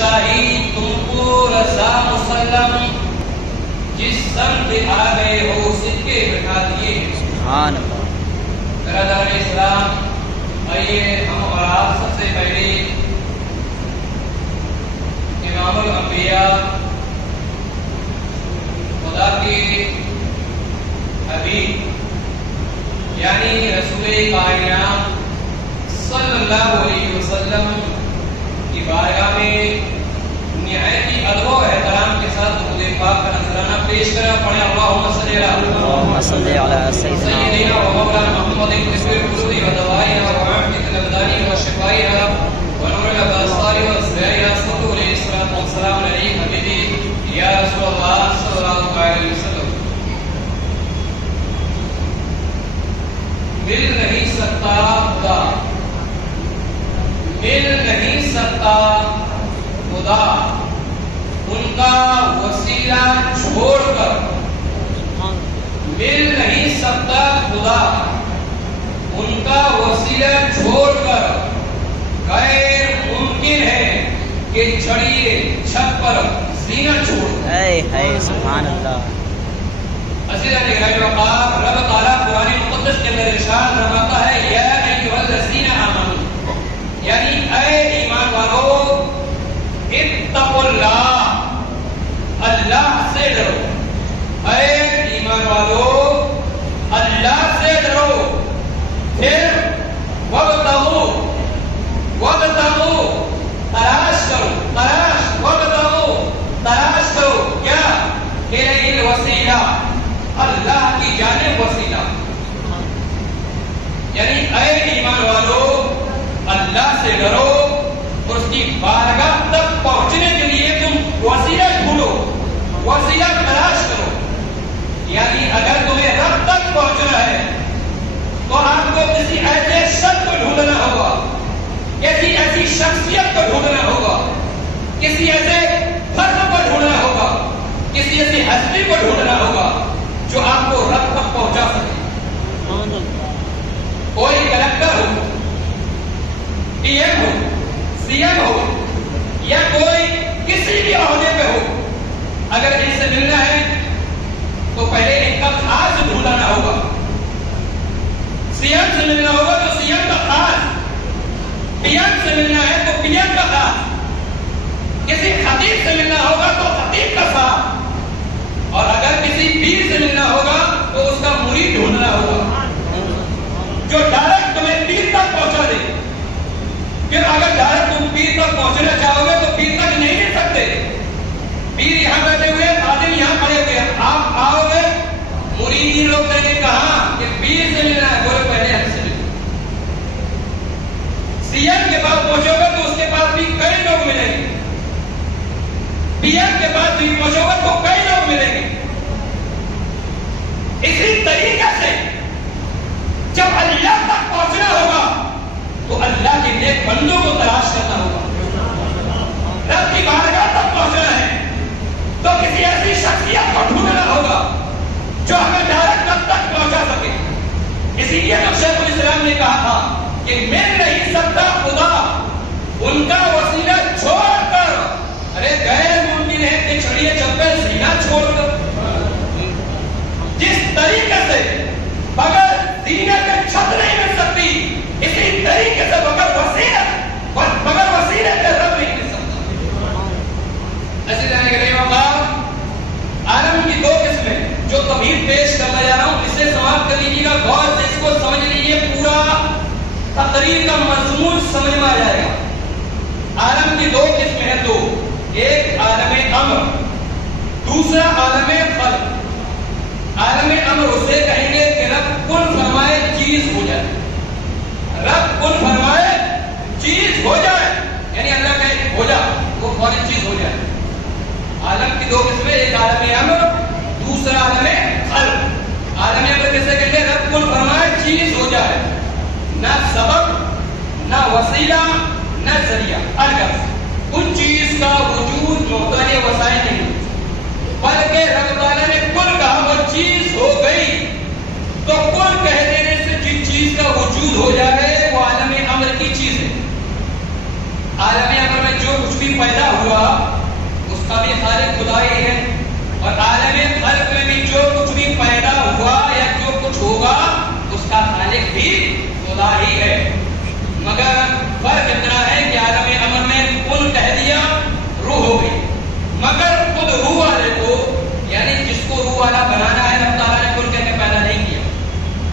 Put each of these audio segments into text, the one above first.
شاہی تم کو رضا مسلم، جس سمت آ گئے ہو سکے بٹھا دیے۔ سبحان اللہ۔ برادران اسلام، آئیے ہم اور آپ سب سے پہلے امام الانبیاء، خدا کے حبیب یعنی رسول کائنات صلی اللہ علیہ وسلم کی بارگاہ میں نہایت ہی ادب و احترام کے ساتھ درود پاک کا نذرانہ پیش کریں۔ پڑھیں اللہم صلی علی سیدنا و مولانا محمد طب القلوب و دوائها و عافیة الابدان و شفائها و نور الابصار و اسرارها، صلوا علیہ الصلوۃ والسلام علیہ حبیبی یا رسول اللہ صلی اللہ علیہ وسلم۔ مل نہیں سکتا خدا، مل نہیں سکتا خدا ان کا وسیلہ چھوڑ کر، مل نہیں سکتا خدا ان کا وسیلہ چھوڑ کر، غیر ممکن ہے کہ چڑھیے چھت پر سینہ چھوڑ کر۔ اے ہے سبحان اللہ۔ عزیزان گرامی وقار، رب تعالیٰ قرآن مقدس کے اندر ارشاد فرماتا ہے یا ایھا الذین آمنوا، یعنی اے ایمان والو، اتقوا اللہ، اللہ سے ڈرو۔ اے ایمان والو، اللہ سے ڈرو۔ پھر وابتغوا، وابتغوا، تلاش کرو، تلاش، وابتغوا، تلاش کرو کیا؟ الیہ الوسیلہ، اللہ کی جانب وسیلہ، یعنی اے ایمان والو، اللہ سے ڈرو اور اس کی بارگاہ تک پہنچنے کے لیے تم وسیلہ ڈھونڈو، وسیلہ تلاش کرو۔ یعنی اگر تمہیں رب تک پہنچنا ہے تو آپ کو کسی ایسے شخص کو ڈھونڈنا ہوگا، کسی ایسی شخصیت کو ڈھونڈنا ہوگا، کسی ایسے فرد کو ڈھونڈنا ہوگا، کسی ایسی ہستی کو ڈھونڈنا ہوگا جو آپ کو رب تک پہنچا سکے۔ کوئی کلکٹر ہو، پی ایم ہو، سی ایم ہو، یا کوئی کسی بھی عہدے پہ ہو، اگر ان سے ملنا ہے تو پہلے ان کا خاص ڈھونڈنا ہوگا۔ سی ایم سے ملنا ہوگا تو سی ایم کا خاص، پی ایم سے ملنا ہے تو پی ایم کا خاص، کسی خطیب سے ملنا ہوگا تو خطیب کا خاص، اور اگر کسی پیر سے ملنا ہوگا تو اس کا مرید ڈھونڈنا ہوگا جو ڈائریکٹ تمہیں پیر تک پہنچا دے۔ پھر اگر ڈائریکٹ تم پیر تک پہنچنا چاہو گے تو پیر تک نہیں مل سکتے۔ پیر یہاں بیٹھے ہوئے، خادم یہاں کھڑے ہوئے، آپ آؤ گے، مریدین لوگ کہیں گے کہاں کہ پیر سے ملنا ہے، بولے پہلے ہم سے ملنا۔ سی ایم کے پاس پہنچو گے تو اس کے پاس بھی کئی لوگ ملیں گے، پی ایم کے پاس بھی پہنچو گے تو کئی لوگ ملیں گے۔ اسی طریقے سے جب اللہ تک پہنچنا ہوگا تو اللہ کے نیک بندوں کو تلاش کرنا ہوگا۔ رب کی بارگاہ تک پہنچنا ہے تو کسی ایسی شخصیت کو ڈھونڈنا ہوگا جو ہمیں ڈائریکٹ رب تک پہنچا سکے۔ اسی لیے تو شیخ الاسلام نے کہا تھا کہ مل نہیں سکتا خدا ان کا وسیلہ چھوڑ کر، ارے غیر ممکن ہے کہ چھڑیے چپل سینہ چھوڑ کر۔ جس طریقے سے بغیر سینے کے چھت نہیں مل سکتی، اسی طریقے سے بغیر وسیلے کے رب نہیں مل سکتا۔ عزیزان گرامی وقار، عالم کی دو قسمیں جو تمہید پیش کرنا جا رہا ہوں، اسے سماعت کر لیجیے گا، غور سے اس کو سمجھ لیجیے، پورا تقریر کا مضمون سمجھ میں آ جائے گا۔ عالم کی دو قسمیں ہیں، دو، ایک عالم امر، دوسرا عالم خلق۔ عالم امر اسے کہیں گے کہ رب کن فرمائے چیز ہو جائے، رب کن فرمائے چیز ہو جائے، یعنی اللہ کہے ہو جا، وہ فوراً چیز ہو جائے۔ عالم کی دو قسمیں، ایک عالم امر، دوسرا عالم خلق۔ عالم امر کیسے کہیں گے؟ رب کن فرمائے چیز ہو جائے، نہ سبب، نہ وسیلہ، نہ ذریعہ، الغرض ان چیز کا وجود محتاج وسائل نہیں، بلکہ رب تعالیٰ نے کل کہا وہ چیز ہو گئی، تو کل کہہ دینے سے جن چیز کا وجود ہو جائے وہ عالم امر کی چیز ہے۔ عالم امر میں جو کچھ بھی پیدا ہوا کا بھی خالق خدا ہی ہے، اور عالم خلق میں بھی جو کچھ بھی پیدا ہوا یا جو کچھ ہوگا اس کا خالق بھی خدا ہی ہے۔ مگر فرق اتنا ہے کہ عالم امر میں کن کہہ دیا، روح ہو گئی، مگر خود روح والے کو یعنی جس کو روح والا بنانا ہے اللہ تعالیٰ نے کن کہہ کے پیدا نہیں کیا،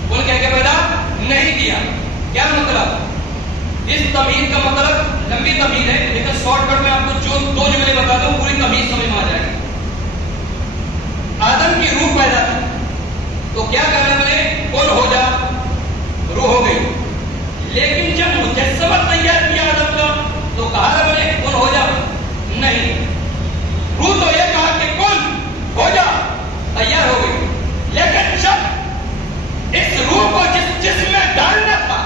کن کہہ کے پیدا نہیں کیا۔ کیا مطلب؟ اس تمہید کا مطلب لمبی تمہید ہے، لیکن شارٹ کٹ میں آپ کو جو 2 جملے بتا دوں پوری تمہید سمجھ میں آ جائے گی۔ آدم کی روح پیدا تھی تو کیا کرنا نے کن ہو جا، روح ہو گئی، لیکن جب مجسمہ تیار کیا آدم کا تو کہا رب نے کن ہو جا، نہیں، روح تو یہ کہا کہ کن ہو جا، تیار ہو گئی، لیکن جب اس روح کو جس جسم میں ڈالنا تھا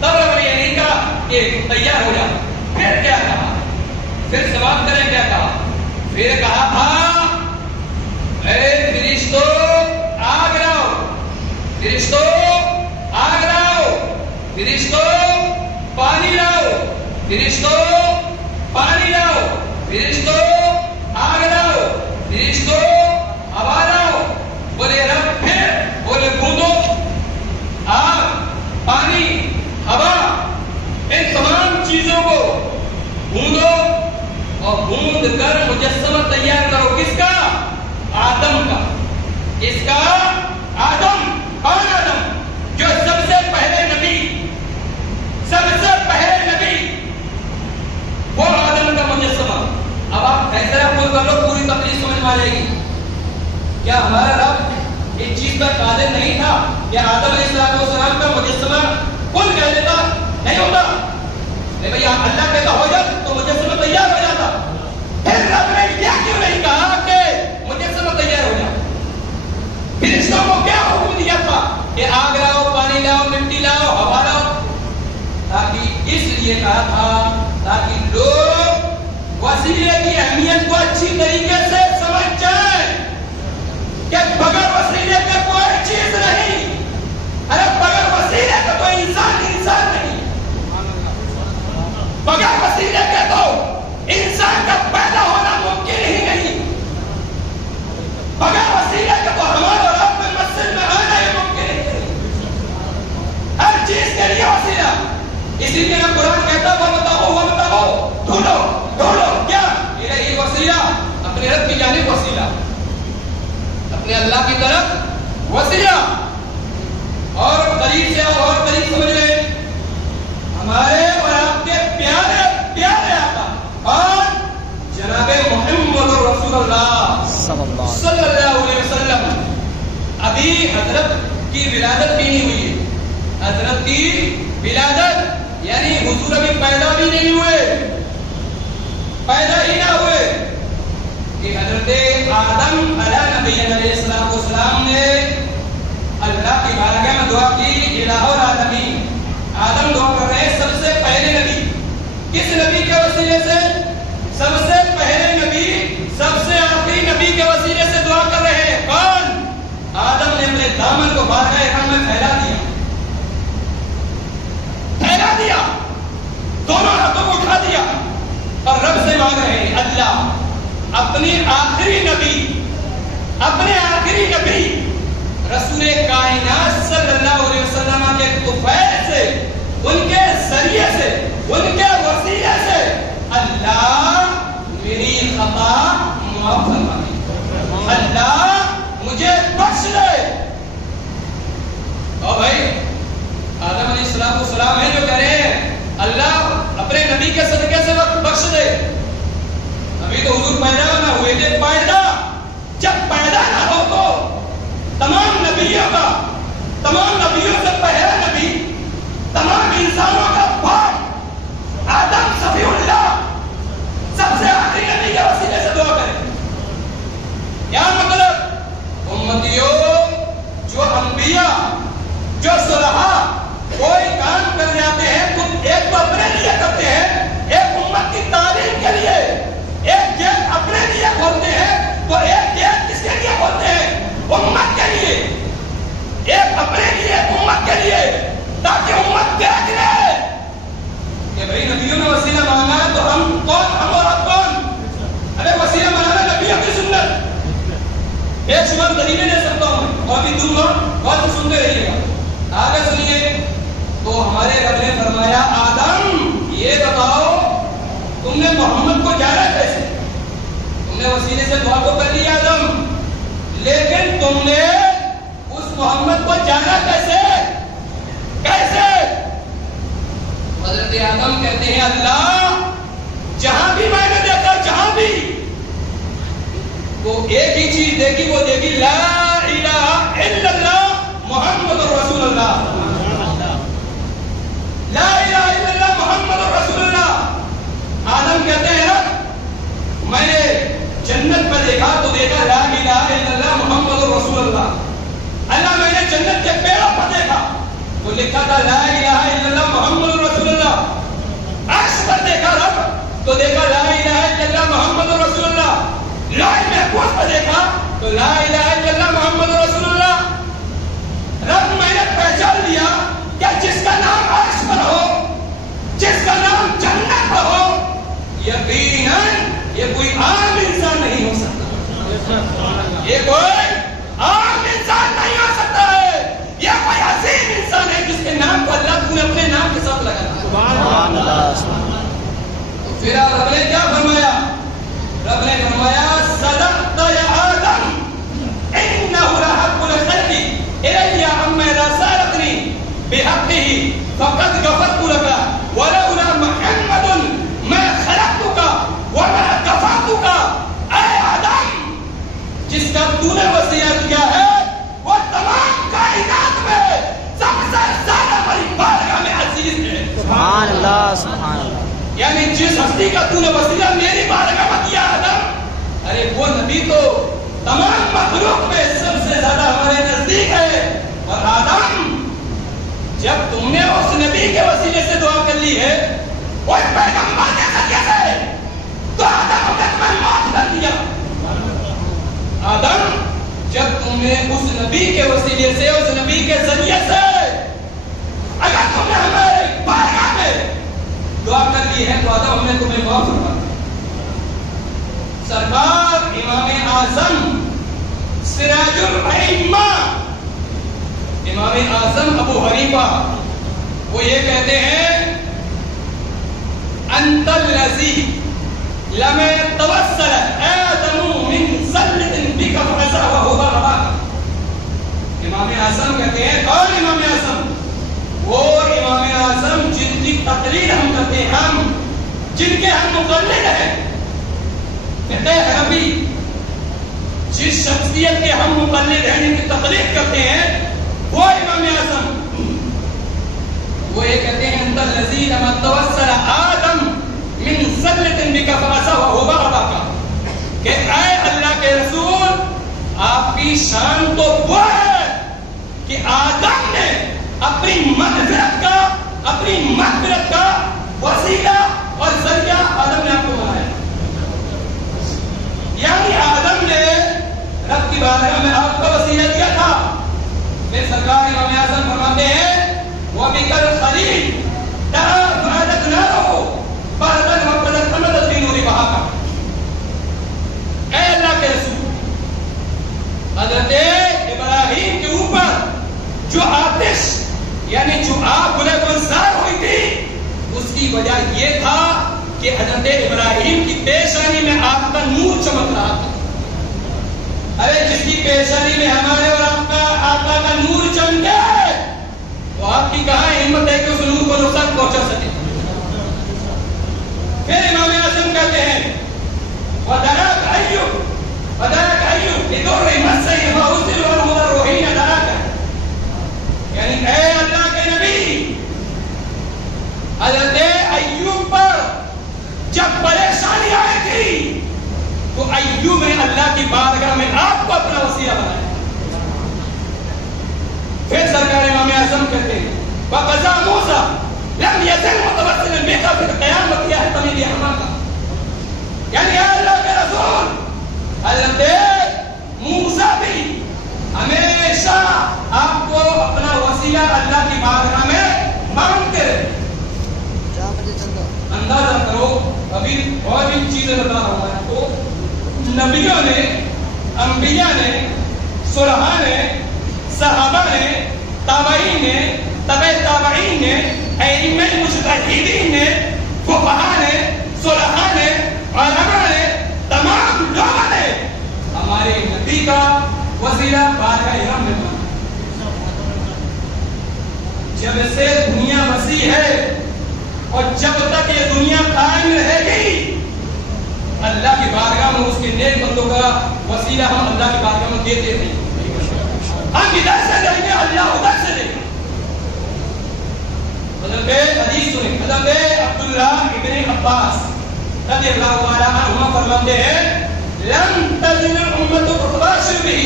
تب رب نے یہ نہیں کہا کہ تیار ہو جا۔ پھر کیا کہا؟ پھر سماپت کریں کیا کہا؟ پھر کہا تھا اے فرشتو آگ لاؤ، فرشتو آگ لاؤ، فرشتو پانی لاؤ، فرشتو پانی لاؤ، فرشتو آگ لاؤ، فرشتو ہوا لاؤ۔ بولے رب پھر بولے بوندو، آگ، پانی، ہوا، ان تمام چیزوں کو بوندو اور بوند کر مجسمہ تیار کرو۔ کس کا؟ آدم کا۔ اس کا آدم، کون آدم؟ جو سب سے پہلے نبی، سب سے پہلے نبی، وہ آدم کا مجسمہ۔ اب آپ فیصلہ خود کر لو، پوری تقریر سمجھ میں آ جائے گی۔ کیا ہمارا رب اس چیز پر قادر نہیں تھا کہ آدم علیہ السلام کا مجسمہ کن کہہ دیتا؟ نہیں ہوتا؟ نہیں بھئی اللہ کہتا ہو جا تو مجسمہ تیار ہو جاتا۔ پھر رب نے یہ کیوں نہیں کہا کہ مجسمہ تیار ہو جا؟ پھر اس کو کیا حکم دیا تھا کہ آگ لاؤ، پانی لاؤ، مٹی لاؤ، ہوا لاؤ؟ تاکہ اس لیے کہا تھا تاکہ لوگ وسیلے کی اہمیت کو اچھی طریقے سے سمجھ جائیں کہ بغیر وسیلے کے کوئی چیز نہیں۔ ارے بغیر وسیلے کے تو انسان نہیں، بغیر وسیلے کے تو انسان کا پیدا ہونا ممکن ہی نہیں، بغیر وسیلے کے تو ہمارے رب میں مسجد میں آنا ہی ممکن ہی نہیں۔ ہر چیز کے لیے وسیلہ، اسی لیے قرآن کہتا ہے وہ بتاؤ ڈھونڈو کیا الہی وسیلہ، اپنے رب کی جانب وسیلہ، اپنے اللہ کی طرف وسیلہ۔ اور قریب سے اور قریب سمجھ لیں، ہمارے اور آپ کے پیارے پیارے آقا اور جناب محمد رسول اللہ صلی اللہ علیہ وسلم، ابھی حضرت کی ولادت بھی نہیں ہوئی ہے۔ حضرت کی ولادت یعنی حضور ابھی پیدا بھی نہیں ہوئے، پیدا ہی نہ ہوئے کہ حضرت آدم علیہ نبی السلام نے اللہ کی بارگاہ میں دعا کی، الہ العالمین، آدم دعا کر رہے ہیں سب سے پہلے نبی، کس نبی کے وسیلے سے؟ سب سے پہلے نبی، سب سے آخری نبی کے وسیلے سے دعا کر رہے ہیں۔ کون؟ آدم نے اپنے دامن کو بارگاہ اکرام میں پھیلا دیا، دونوں ہاتھوں کو اٹھا دیا اور رب سے مانگ رہے ہیں اللہ اپنی آخری نبی رسول کائنات صلی اللہ علیہ وسلم کے طفیل سے، ان کے ذریعے سے، ان کے وسیلے سے اللہ میری خطا معاف فرما دے، اللہ مجھے بخش دے۔ اور بھائی آدم علیہ السلام ہے جو کہہ رہے ہیں اللہ اپنے نبی کے صدقے سے وقت بخش دے۔ ابھی تو حضور پیدا نہ ہوئے تھے، پیدا جب پیدا نہ ہو تو تمام نبیوں سے پہلا نبی، تمام انسانوں کا باپ آدم صفی اللہ سب سے آخری نبی کے وسیلے سے دعا کریں۔ کیا مطلب؟ امتیوں، جو انبیاء، جو صلحاء کوئی کام کر جاتے ہیں تو ایک تو اپنے لیے کرتے ہیں، ایک امت کی تعلیم کے لیے، ایک گیٹ اپنے لیے کھولتے ہیں تو ایک گیٹ کس کے لیے کھولتے ہیں؟ امت کے لیے، ایک اپنے لیے امت کے لیے، تاکہ امت دیکھ لے کہ بھائی نبیوں نے وسیلہ مانگا ہے تو ہم کون، ہم اور آپ کون؟ ارے وسیلہ سال غریبے دے سکتا ہوں اور بھی دوں گا. بات سنتے رہیے گا. آگے سنیے. تو ہمارے رب نے فرمایا آدم یہ بتاؤ تم نے محمد کو جانا کیسے؟ تم نے وسیلے سے دعا تو کر لی آدم, لیکن تم نے اس محمد کو جانا کیسے؟ کیسے؟ حضرت آدم کہتے ہیں اللہ جہاں بھی میں نے دیکھا, جہاں بھی وہ ایک ہی چیز دیکھی, وہ دیکھی لا الہ الا اللہ محمد رسول اللہ. لا الہ الا اللہ محمد رسول اللہ. آدم کہتے ہیں میں نے جنت میں دیکھا تو دیکھا لا الہ الا اللہ محمد رسول اللہ. اللہ میں نے جنت کے پیڑوں پر دیکھا تو لکھا تھا لا الہ الا اللہ محمد رسول اللہ. عرش پر دیکھا رب تو دیکھا لا الہ الا اللہ محمد رسول اللہ. لوح محفوظ پر دیکھا تو لا الہ الا اللہ محمد رسول اللہ. رب میں نے پہچان لیا کہ جس کا نام عرش پر ہو, جس کا نام جنت پر ہو, یقیناً یہ کوئی عام انسان نہیں ہو سکتا. یہ کوئی عام انسان نہیں ہو سکتا ہے. یہ کوئی عظیم انسان ہے جس کے نام کو اللہ نے اپنے نام کے ساتھ لگایا. سبحان اللہ. تو پھر رب نے کیا فرمایا؟ رب نے فرمایا صدقت یا آدم انہ لحق الخلق الی عما لا سالتنی بحقہ فقد غفرت لک ولولا محمد ما خلقتک وما کفرتک. اے آدم جس کا تو نے وصیت کیا ہے وہ تمام کائنات میں سب سے زیادہ بڑی بارگاہ میں عزیز ہے. سبحان اللہ سبحان اللہ. یعنی جس ہستی کا تو نے وسیلہ میری بارگاہ میں کیا آدم, ارے وہ نبی تو تمام مخلوق میں سب سے زیادہ ہمارے نزدیک ہے. اور آدم جب تم نے اس نبی کے وسیلے سے دعا کر لی ہے اس پیغمبر کے ذریعے سے, تو آدم نے تمہیں معاف کر دیا. آدم جب تم نے اس نبی کے وسیلے سے, اس نبی کے ذریعے سے اگر تم نے ہمارے بارگاہ میں دعا کر لی ہے تو آدم ہم نے تمہیں معاف فرما دیا. سرکار امام اعظم سراج الائمہ امام اعظم ابو حنیفہ وہ یہ کہتے ہیں انت الذی لم يتوسل آدم من سلط بک فعصاه برباک. امام اعظم کہتے ہیں کون امام اعظم؟ وہ امام اعظم جن کی تقلید ہم کرتے ہیں, ہم جن کے ہم مقلد ہیں. فقہ حنفی جس شخصیت کے ہم مقلد ہیں, جن کی تقلید کرتے ہیں, وہ امام اعظم وہ یہ کہتے ہیں انت الذی لم توسل آدم من سلط بک فعصاه برباک, کہ اے اللہ کے رسول آپ کی شان تو وہ ہے کہ آدم نے اپنی مغفرت کا وسیلہ اور ذریعہ آدم نے آپ کو بنایا. یعنی آدم نے رب کی بارگاہ میں آپ کا وسیلہ دیا تھا. پھر سرکار امام اعظم فرماتے ہیں وَبِكَ الْخَلِيلِ فَأَدَتْ نَارَهُ فَأَدَتْ وَقَدَتْ حَمَدَتْ فِي نُورِ بَهَاكَ. اے اللہ کے رسول, حضرت ابراہیم کے اوپر جو آتش یعنی جو آگ گلے گلزار ہوئی تھی اس کی وجہ یہ تھا کہ حضرت ابراہیم کی پیشانی میں آپ کا نور چمک رہا تھا. ارے جس کی پیشانی میں ہمارے اور آپ کا آقا کا نور چمکے تو آپ کی کہاں ہمت ہے کہ اس نور کو نقصان پہنچا سکے. پھر امام اعظم کہتے ہیں وَدَرَاكَ أَيُّبْ لِدُرِّ مَسَّهِ فَأُرْسِلُ عَلَىٰ الرُّوحِينَ دَرَاكَ. یعنی اے اللہ کے نبی, حضرت ایوب پر جب پریشانی آئی تھی تو ایوب نے اللہ کی بارگاہ میں آپ کو اپنا وسیلہ بنایا. پھر سرکار امام اعظم کہتے ہیں وَقَضَىٰ مُوسَىٰ لَمْ يَزَلْ مُتَوَسِّلًا بِكَ فِي الْقِيَامَةِ يَحْتَمِلُ بِأَمْرِكَ. یعنی اے اللہ کے رسول حضرت موسیٰ بھی ہمیشہ آپ کو اپنا وسیلہ اللہ کی بارگاہ میں مانگتے رہے. اندازہ کرو, ابھی اور بھی چیزیں بتا رہا ہوں آپ کو. نبیوں نے, انبیاء نے صلحاء نے، صحابہ نے، تابعین نے، تبع تابعین نے، ائمہ مجتہدین نے، فقہاء نے، صلحاء نے، علماء نے، تمام لوگوں نے ہمارے نبی کا وسیلہ بارگاہ حرم میں مانا۔ جب سے دنیا وسیع ہے اور جب تک یہ دنیا قائم رہے گی، اللہ کی بارگاہ میں اس کے نیک بندوں کا وسیلہ ہم اللہ کی بارگاہ میں دیتے رہیں۔ ہم ادھر سے دیں گے، اللہ ادھر سے دیں گے۔ حضرت حدیث سنیں، حضرت عبداللہ ابن عباس رضی اللہ تعالیٰ عنہما فرماتے ہیں لن تزل الامة تتباشر به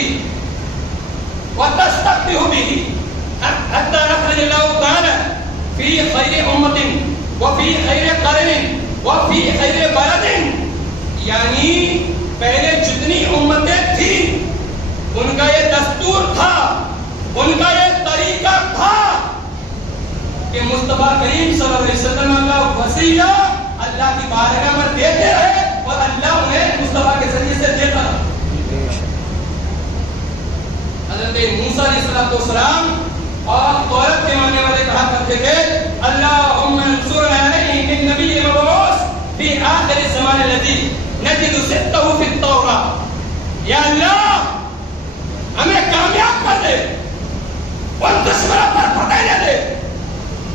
وتستفتح به حتى يخرج الله تعالى في خير أمة وفي خير قرن وفي خير بلد، یعنی پہلے جتنی امتیں تھیں ان کا یہ دستور تھا، ان کا یہ طریقہ تھا کہ مصطفیٰ کریم صلی اللہ علیہ وسلم کا وسیلہ اللہ کی بارگاہ میں دیتے رہے اور اللہ انہیں مصطفیٰ کے ذریعے سے دیتا رہا۔ حضرت موسیٰ علیہ السلام اور تورات کے ماننے والے کہا کرتے تھے اللہم انصرنا علیہ النبی المبعوث فی آخر الزمان الذی نجد ستہ فی التوراۃ، یا اللہ ہمیں کامیاب کر دے، ان دشمنوں پر فتح دے دے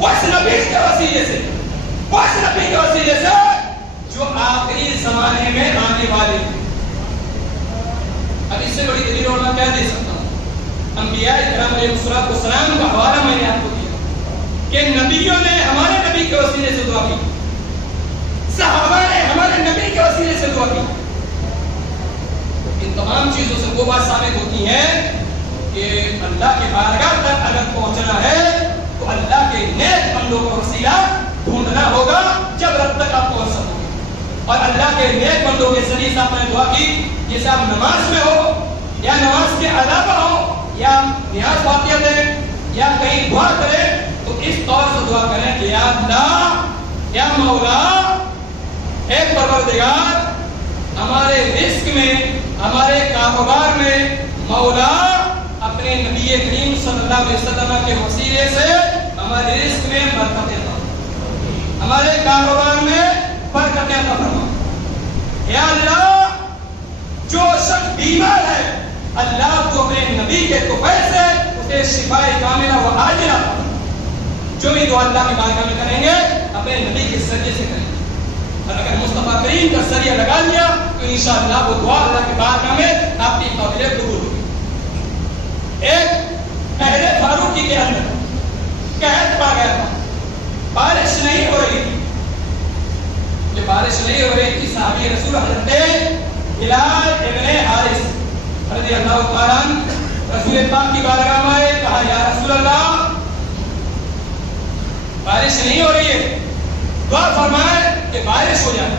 اس نبی کے وسیلے سے، اس نبی کے وسیلے سے جو آخری زمانے میں آنے والے۔ اب اس سے بڑی دلیل اور میں کیا دے سکتا ہوں؟ انبیاء کرام علیہ الصلوۃ والسلام کا حوالہ میں نے آپ کو دیا کہ نبیوں نے ہمارے نبی کے وسیلے سے دعا کی، صحابہ نے ہمارے نبی کے وسیلے سے دعا کی۔ ان تمام چیزوں سے وہ بات ثابت ہوتی ہے کہ اللہ کے بارگاہ تک اگر پہنچنا ہے تو اللہ کے نیک بندوں کا وسیلہ ڈھونڈنا ہوگا جب رب تک آپ پہنچ سکو گے۔ اور اللہ کے نیک بندوں کے ذریعے سے آپ نے دعا کی، جیسے آپ نماز میں ہو یا نماز کے علاوہ ہو یا نیاز واقعہ دیں یا کہیں دعا کریں تو اس طور سے دعا کریں کہ یا اللہ، یا مولا، اے پروردگار، ہمارے رزق میں، ہمارے کاروبار میں مولا اپنے نبی کریم صلی اللہ علیہ وسلم کے وسیلے سے ہمارے رزق میں برکتیں عطا فرما، ہمارے کاروبار میں برکتیں عطا فرما۔ یا اللہ، جو شخص بیمار ہے اللہ کو اپنے نبی کے توفیل سے اسے شفاء کاملہ و عاجلہ، جو بھی دعا اللہ کی بارگاہ میں کریں گے اپنے نبی کے ذریعے سے کریں گے، اور اگر مصطفیٰ کریم کا ذریعہ لگا لیا تو انشاءاللہ وہ دعا اللہ کی بارگاہ میں آپ کی قابل قبول ہوگی۔ ایک عہد فاروقی کے اندر قحط پا گیا تھا، بارش نہیں ہو رہی تھی۔ جب بارش نہیں ہو رہی تھی صحابی رسول حضرت بلال ابن حارث رضی اللہ تعالیٰ عنہ رسول پاک کی بارگاہ میں آئے، کہا یا رسول اللہ بارش نہیں ہو رہی ہے، دعا فرمائے کہ بارش ہو جائے۔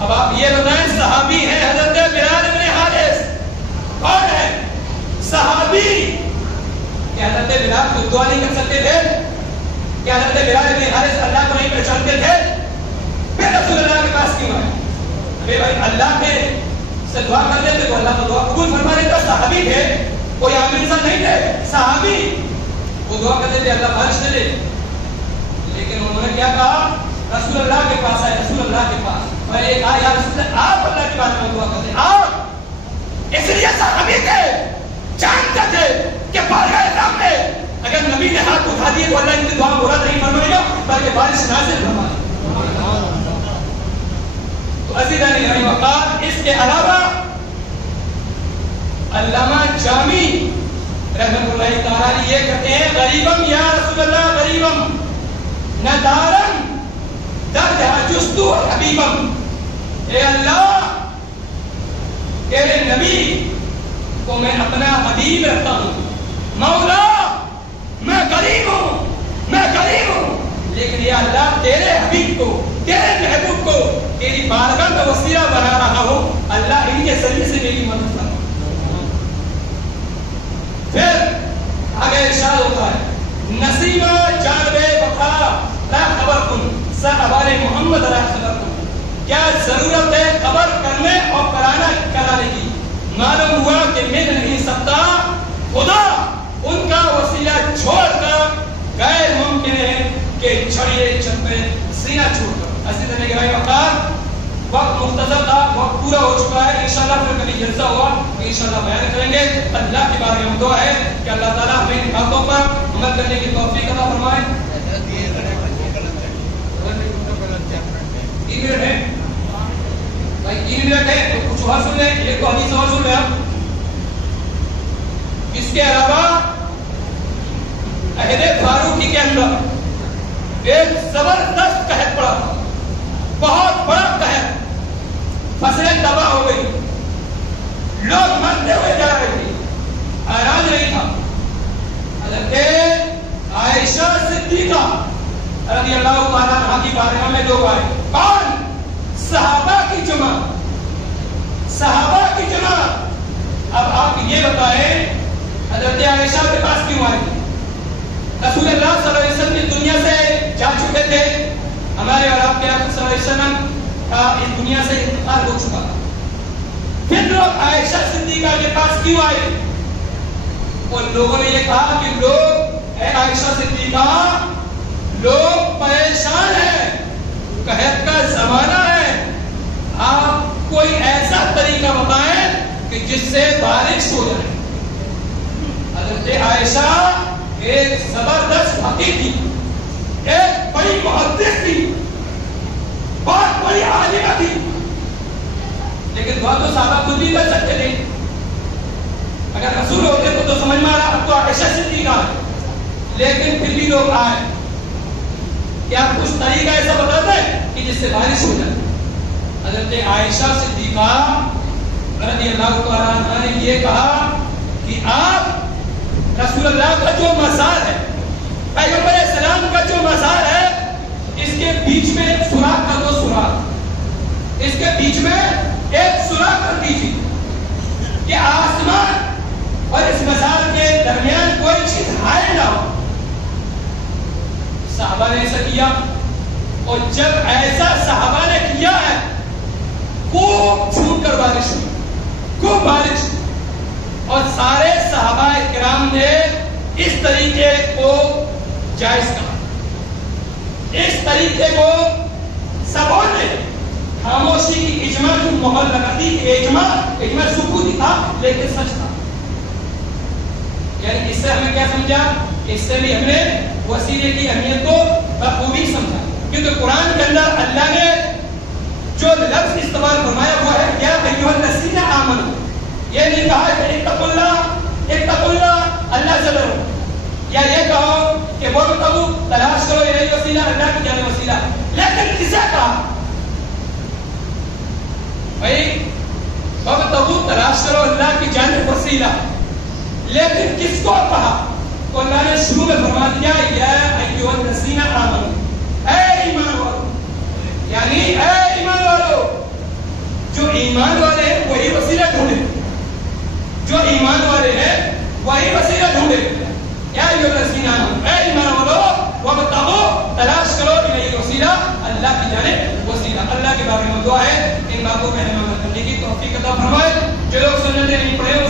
اب آپ یہ بتائیں صحابی ہیں حضرت بلال ابن حارث، کون ہے صحابی؟ کیا حضرت بلال خود دعا نہیں کر سکتے تھے؟ کیا حضرت بلال ابن حارث اللہ کو نہیں پہچانتے تھے؟ پھر رسول اللہ کے پاس کیوں آئے؟ ابھی بھائی اللہ کے سے دعا کر لیتے تو اللہ تو دعا قبول فرما لیتا۔ صحابی تھے، کوئی عام انسان نہیں تھے، صحابی، وہ دعا کرتے تھے اللہ بارش دے دے، لیکن انہوں نے کیا کہا؟ رسول اللہ کے پاس آئے، رسول اللہ کے پاس میں نے کہا یا رسول اللہ آپ اللہ کی بات میں دعا کرتے آپ، اس لیے صحابی تھے، جانتے تھے کہ بارگاہ رب میں اگر نبی نے ہاتھ اٹھا دیے تو اللہ ان کی دعا پورا نہیں فرمائے گا بلکہ بارش نازل فرمائے گا۔ تو عزیزان گرامی وقار، اس کے علاوہ علامہ جامی رحمۃ اللہ تعالی یہ کہتے ہیں غریبم یا رسول اللہ غریبم ندارم درجہ جستو حبیبم، اے اللہ تیرے نبی کو میں اپنا حبیب رکھتا ہوں، مولا میں غریب ہوں، میں غریب ہوں، لیکن یا اللہ تیرے حبیب کو، تیرے محبوب کو تیری بارگاہ کا وسیلہ بنا رہا ہوں، اللہ ان کے ذریعے سے میری مدد فرما۔ پھر آگے ارشاد ہوتا ہے نسیمہ جانب وفا لا خبر کن سر حوالے محمد لا خبر کن، کیا ضرورت ہے خبر کرنے اور کرانے کی؟ معلوم ہوا کہ من مختصر تھا، وقت پورا ہو چکا ہے. انشاءاللہ پھر کبھی جلسہ ہوا تو انشاءاللہ بیان کریں گے. اللہ کی بارگاہ میں دعا ہے کہ اللہ تعالیٰ ہمیں ان باتوں پر عمل کرنے کی توفیق عطا فرمائے. 3 منٹ ہے بھائی، 3 منٹ ہے تو کچھ اور سن لیں. ایک تو حدیث اور سن لیں آپ. اس کے علاوہ عہد فاروقی کے اندر ایک زبردست قحط پڑا تھا، بہت بڑا قحط. فصلیں تباہ ہو گئی، لوگ مرتے ہوئے جا رہے تھے، علاج نہیں تھا. حضرت عائشہ صدیقہ رضی اللہ تعالیٰ عنہا کی بارگاہ میں لوگ آئے. کون؟ صحابہ کی جماعت، صحابہ کی جماعت. اب آپ یہ بتائیں حضرت عائشہ کے پاس کیوں آئی؟ رسول اللہ صلی اللہ علیہ وسلم دنیا سے جا چکے تھے، ہمارے اور آپ کے آقا صلی اللہ علیہ وسلم کا اس دنیا سے انتقال ہو چکا. پھر لوگ عائشہ صدیقہ کے پاس کیوں آئے؟ ان لوگوں نے یہ کہا کہ لوگ، اے عائشہ صدیقہ، لوگ پریشان ہیں، قحط کا زمانہ ہے، آپ کوئی ایسا طریقہ بتائیں کہ جس سے بارش ہو جائے. حضرت عائشہ ایک زبردست فقیہ تھی، ایک بڑی محدث تھی، بہت بڑی عالمہ تھی، لیکن دعا تو صحابہ خود بھی کر سکتے تھے. اگر رسول ہوتے تو سمجھ میں آ رہا اب تو عائشہ صدیقہ ہے، لیکن پھر بھی لوگ آئے کہ آپ کچھ طریقہ ایسا بتا دیں کہ جس سے بارش ہو جائے. حضرت عائشہ صدیقہ رضی اللہ تعالیٰ عنہا نے یہ کہا کہ آپ رسول اللہ کا جو مزار ہے، پیغمبر اسلام کا جو مزار ہے، اس کے بیچ میں ایک سوراخ کر دو. سوراخ، اس کے بیچ میں ایک سوراخ کر دیجیے کہ آسمان اور اس مزار کے درمیان کوئی چیز حائل نہ ہو. صحابہ نے ایسا کیا، اور جب ایسا صحابہ نے کیا ہے، خوب چھوٹ کر بارش ہوئی، خوب بارش. اور سارے صحابہ کرام نے اس طریقے کو جائز کہا، اس طریقے کو سبوں نے خاموشی کی اجماع جو مہر لگا دی. اجماع ثبوتی تھا لیکن سچ تھا. یعنی اس سے ہمیں کیا سمجھا؟ اس سے بھی ہم نے وسیلے کی اہمیت کو بخوبی سمجھا، کیونکہ قرآن کے اندر اللہ نے جو لفظ استعمال فرمایا ہوا ہے، یا ایھا الذین آمنوا، یہ نہیں کہا کہ اتقوا اللہ، اللہ سے ڈرو، یا یہ کہو کہ وہ بتاؤ تلاش کرو الیہ وسیلہ، اللہ کی جانب وسیلہ. لیکن کسے کہا بھائی وہ بتاؤ تلاش کرو اللہ کی جانب وسیلہ، لیکن کس کو کہا؟ تو اللہ نے شروع میں فرما دیا یا ایھا الذین آمنوا، اے ایمان والو، یعنی اے ایمان والو. جو ایمان والے ہیں وہی وسیلہ ڈھونڈے، جو ایمان والے ہیں وہی وسیلہ ڈھونڈے. یا ایھا الذین آمنوا، اے ایمان والو، وابتغوا، تلاش کرو الیہ وسیلہ، اللہ کی جانب وسیلہ. اللہ کے بارے میں دعا ہے ان باتوں پہ ہمیں عمل کرنے کی توفیق عطا فرمائے. جو لوگ سنت نہیں پڑھے وہ